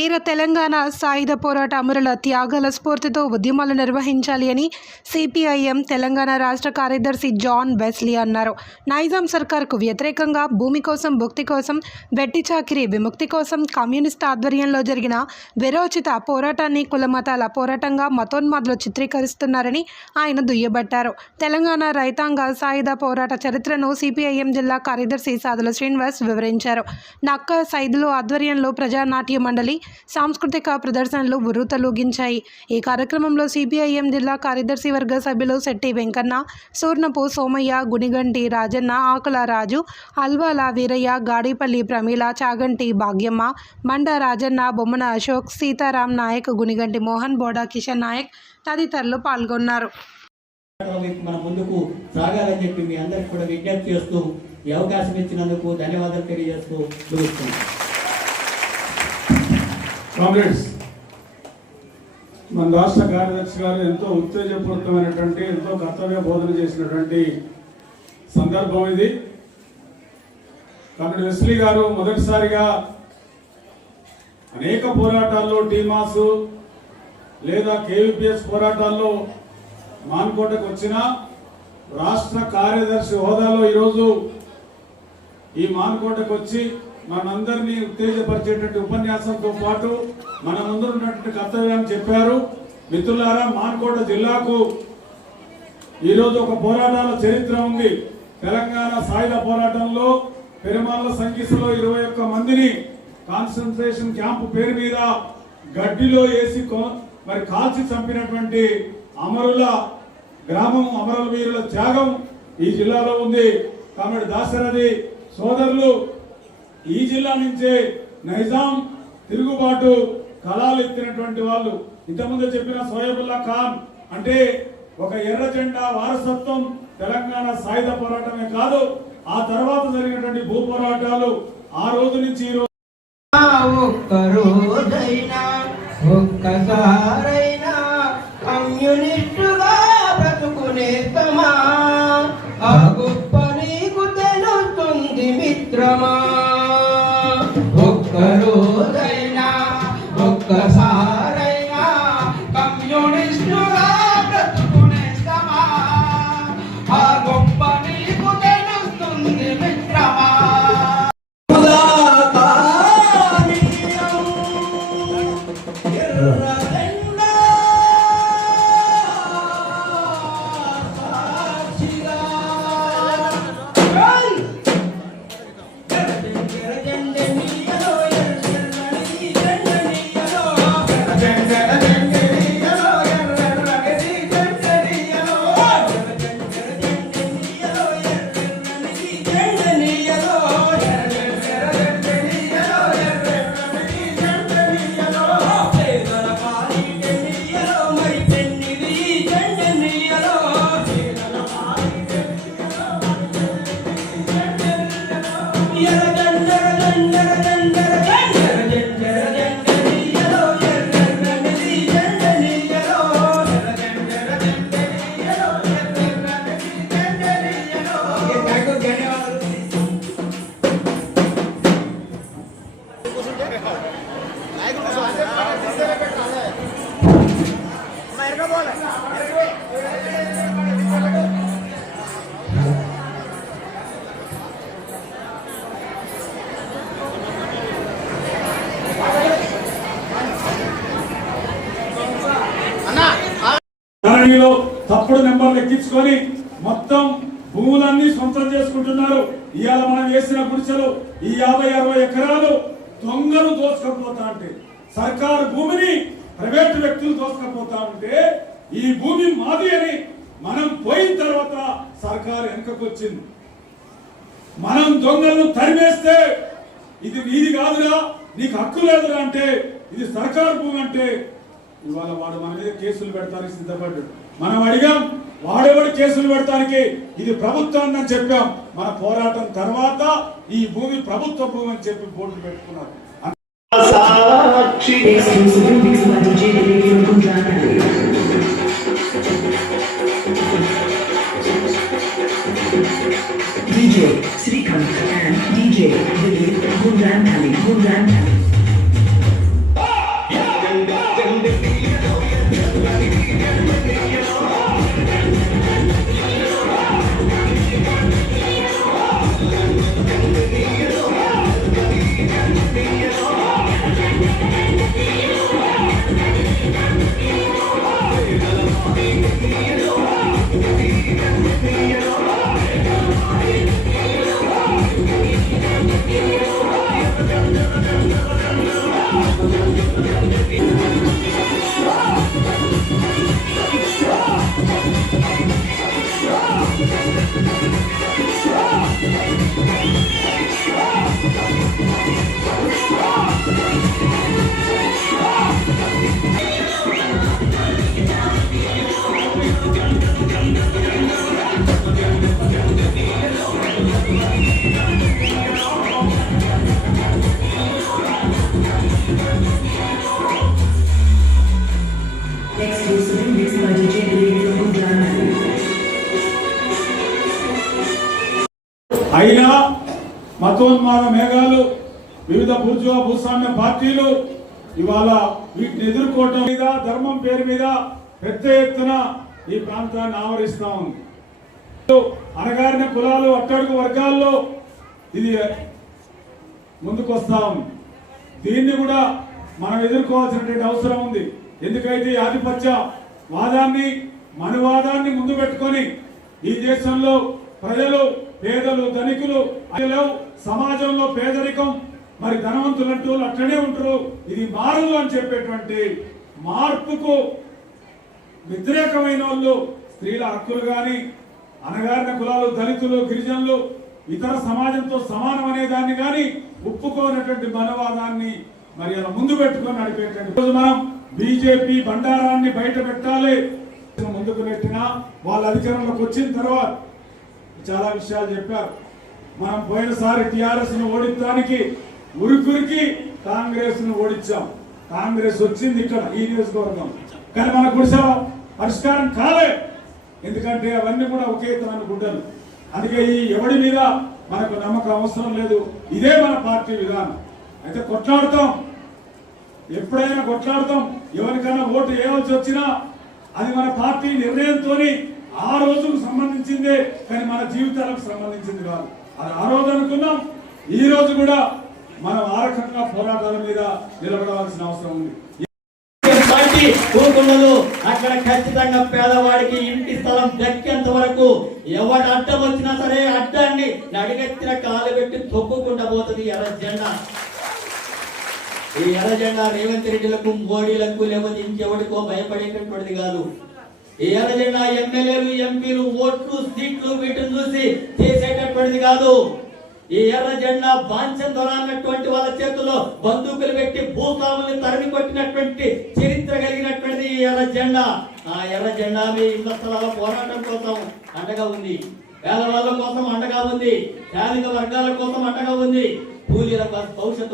వీర తెలంగాణ సాయుధ పోరాట అమరుల త్యాగాల స్ఫూర్తితో ఉద్యమాలు నిర్వహించాలి అని సిపిఐఎం తెలంగాణ రాష్ట్ర కార్యదర్శి జాన్ బెస్లీ అన్నారు. నైజాం సర్కార్కు వ్యతిరేకంగా భూమి కోసం భుక్తి కోసం వెట్టి చాకిరి విముక్తి కోసం కమ్యూనిస్ట్ ఆధ్వర్యంలో జరిగిన విరోచిత పోరాటాన్ని కులమతాల పోరాటంగా మతోన్మాదులు చిత్రీకరిస్తున్నారని ఆయన దుయ్యబట్టారు. తెలంగాణ రైతాంగ సాయుధ పోరాట చరిత్రను సిపిఐఎం జిల్లా కార్యదర్శి సాదుల శ్రీనివాస్ వివరించారు. నక్క సైదులు ఆధ్వర్యంలో ప్రజానాట్య మండలి సాంస్కృతిక ప్రదర్శనలు ఉర్రూతలూగించాయి. ఈ కార్యక్రమంలో సిపిఐఎం జిల్లా కార్యదర్శి వర్గ సభ్యులు శెట్టి వెంకన్న సూర్ణపు సోమయ్య గునిగంటి రాజన్న ఆకుల రాజు అల్వాల వీరయ్య గాడిపల్లి ప్రమీల చాగంటి భాగ్యమ్మ మండ రాజన్న బొమ్మన అశోక్ సీతారాం నాయక్ గునిగంటి మోహన్ బోడా కిషన్ నాయక్ తదితరులు పాల్గొన్నారు. మన ముందుకు సాగాలని చెప్పి మీ అందరికి కూడా విజ్ఞప్తి చేస్తూ ఈ అవకాశం ఇచ్చినందుకు ధన్యవాదాలు తెలియజేస్తూ చూస్తున్నాను కామ్రేడ్స్ మన రాష్ట్ర కార్యదర్శి గారు ఎంతో ఉత్తేజపూరితమైనటువంటి ఎంతో కర్తవ్య బోధన చేసినటువంటి సందర్భం ఇది. కాబట్టి వెస్లీ గారు మొదటిసారిగా అనేక పోరాటాల్లో టీమాసు లేదా కేవీపీఎస్ పోరాటాల్లో మాన్కోటకు వచ్చిన రాష్ట్ర కార్యదర్శి హోదాలో ఈరోజు ఈ మాన్కోటకు వచ్చి మనందరినీ ఉత్తేజపరిచేటువంటి ఉపన్యాసంతో పాటు మన ముందు ఉన్నటువంటి కర్తవ్యాన్ని చెప్పారు. మిత్రులారా మాన్కోట జిల్లాకు ఈరోజు ఒక పోరాటాల చరిత్ర ఉంది. తెలంగాణ సాయుధ పోరాటంలో పెరుమాళ్ళ సంఖ్యలో ఇరవై ఒక్క మందిని కాన్సన్ట్రేషన్ క్యాంపు పేరు మీద గడ్డిలో వేసి మరి కాల్చి చంపినటువంటి అమరుల గ్రామం అమరుల వీరుల త్యాగం ఈ జిల్లాలో ఉంది. కాబట్టి దాశరథి సోదరులు ఈ జిల్లా నుంచే నైజాం తిరుగుబాటు కళాలు ఎత్తినటువంటి వాళ్ళు. ఇంతకుముందు చెప్పిన సోయబుల్లా ఖాన్ అంటే ఒక ఎర్ర జెండా వారసత్వం తెలంగాణ సాయుధ పోరాటమే కాదు ఆ తర్వాత జరిగినటువంటి భూ పోరాటాలు ఆ రోజు నుంచి ఈ రోజు ఒక్కరోజైనా ఒక్కసారైనా కమ్యూనిస్టుగా బ్రతుకునేస్తమా? ఆ Merga bola. Merga ధరణిలో తప్పుడు నెంబర్లు ఎక్కించుకొని మొత్తం భూములన్నీ సొంతం చేసుకుంటున్నారు. ఇవాళ మనం వేసిన గుడిసెలు ఈ యాభై అరవై ఎకరాలు దొంగలు దోసుకపోతా ఉంటే సర్కారు భూమిని ప్రైవేట్ వ్యక్తులు దోసుకపోతా ఉంటే ఈ భూమి మాది అని మనం పోయిన తర్వాత సర్కారు వెనుకకొచ్చింది మనం దొంగలను తరిమేస్తే ఇది నీది కాదురా నీకు హక్కు లేదురా అంటే ఇది సర్కారు భూమి అంటే ఇవాళ వాడు మన మీద కేసులు పెడతానికి సిద్ధపడ్డాడు. మనం అడిగాం వాడెవడు కేసులు పెడతానికి? ఇది ప్రభుత్వం అని చెప్పాం. మన పోరాటం తర్వాత ఈ భూమి ప్రభుత్వ భూమి అని చెప్పి బోర్డు పెట్టుకున్నారు. Yeah, yeah. Everybody can't get with? మతోన్మాద మేఘాలు వివిధ బూర్జువా భూస్వామ్య పార్టీలు ఇవాళ వీటిని ఎదుర్కోవటం మీద ధర్మం పేరు మీద పెద్ద ఎత్తున ఈ ప్రాంతాన్ని ఆవరిస్తా ఉంది. అనగారిన కులాలు అట్టడుగు వర్గాల్లో ఇది ముందుకొస్తా ఉంది. దీన్ని కూడా మనం ఎదుర్కోవాల్సినటువంటి అవసరం ఉంది. ఎందుకైతే ఈ ఆధిపత్య వాదాన్ని మనువాదాన్ని ముందు పెట్టుకొని ఈ దేశంలో ప్రజలు పేదలు ధనికులు అయ్యలేవు. సమాజంలో పేదరికం మరి ధనవంతులంటూ అట్లనే ఉంటారు. ఇది మారదు అని చెప్పేటువంటి మార్పుకు వ్యతిరేకమైన వాళ్ళు స్త్రీల హక్కులు కానీ అనగారిన కులాలు దళితులు గిరిజనులు ఇతర సమాజంతో సమానం అనే దాన్ని కానీ ఒప్పుకోనటువంటి మనవాదాన్ని మరి అలా ముందు పెట్టుకొని నడిపేటువంటి రోజు మనం బీజేపీ బండారాన్ని బయట పెట్టాలి. ముందుకు పెట్టినా వాళ్ళ అధికారంలోకి వచ్చిన తర్వాత చాలా విషయాలు చెప్పారు. మనం పోయినసారి టిఆర్ఎస్ను ఓడించడానికి ఉరికురికి కాంగ్రెస్ను ఓడించాం. కాంగ్రెస్ వచ్చింది ఇక్కడ ఈ నియోజకవర్గం. కానీ మన గుడిసె పరిష్కారం కాలే. ఎందుకంటే అవన్నీ కూడా ఒకే తన గుడ్డలు అందుకే ఈ ఎవడి మీద మనకు నమ్మకం అవసరం లేదు. ఇదే మన పార్టీ విధానం. అయితే కొట్లాడతాం. ఎప్పుడైనా కొట్లాడతాం. ఎవరికైనా ఓటు వేయవలసి వచ్చినా అది మన పార్టీ నిర్ణయంతో ఆ రోజుకు సంబంధించిందే. కానీ మన జీవితాలకు సంబంధించింది కాదు. అది ఆ రోజు అనుకున్నాం. ఈ రోజు కూడా మనం ఆ రకంగా పోరాటాల మీద నిలబడవలసిన అవసరం ఉంది. పార్టీ అక్కడ ఖచ్చితంగా పేదవాడికి ఇంటి స్థలం దక్కేంత వరకు ఎవడు అడ్డం వచ్చినా సరే అడ్డాన్ని నడిగెత్తిన కాలు పెట్టి తొక్కుకుండా పోతుంది ఎర్ర జెండా ఈ ఎర్ర జెండా రేవంత్ రెడ్డిలకు మోడీలకు లేకపోతే ఇంకెవడికో భయపడేటటువంటిది కాదు. ఈ ఎర్ర ఎమ్మెల్యేలు ఎంపీలు ఓట్లు సీట్లు వీటిని చూసి చేసేటటువంటిది కాదు. ఈ ఎర్ర జెండా బాంఛం దొరన్నటువంటి వాళ్ళ చేతుల్లో బందూకులు పెట్టి భూస్వాముల్ని తరిమి కొట్టినటువంటి చరిత్ర కలిగినటువంటిది ఈ ఎర్ర జెండా ఆ ఎర్ర జెండా మీ ఇళ్ళ స్థలాల పోరాటం కోసం అండగా ఉంది. పేదవాళ్ళ కోసం అండగా ఉంది. శ్రామిక వర్గాల కోసం అండగా ఉంది. కూలీల భవిష్యత్తు